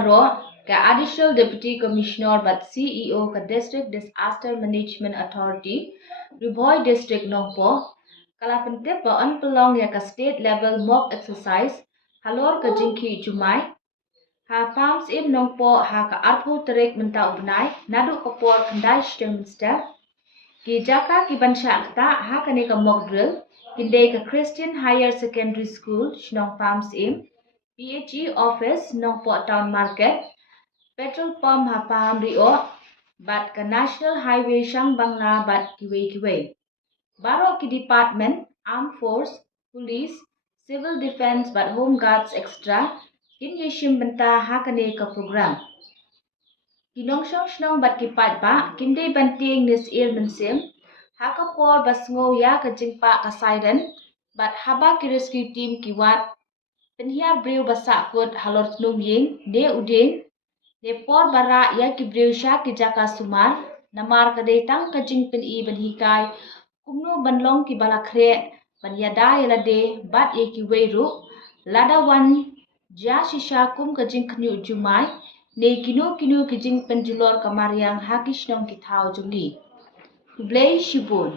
Baro ke Additional Deputy Commissioner but CEO ke District Disaster Management Authority Bhoi District Nongpoh kala pentip on Pynlong ya ke state level mock exercise Halor ke jingki Jumai ha pams im Nongpoh ha ke arpo terik mentau benai nadu kepor kendai Stemminster ki jaka ki bansha kata ha kene ke mock drill kinde ke Christian Higher Secondary School Shnong pams im PHE office Nongpoh Town Market petrol pump hapam rio bat ke National Highway Shang Bangla bat kiwe baro ki department armed force police civil defense bat home guards extra kin yeshim benta hakane ka program kinong shnong bat ki pat ba kinde banting nis il mensim hakapor basngo ya ka jingpa ka siren bat haba ki rescue team ki wat penhiar breu basak kut halor tnum ying de uding de por bara ya ki breu sha ki jaka sumar namar ka de tang ka jing pen i ban hikai kumno banlong ki balakre ban yada yala de bat ye ki weiru lada wan ja shisha kum ka jing knyu jumai ne kino ki jing penjulor kamariang hakish nong ki thau jungli blay shibun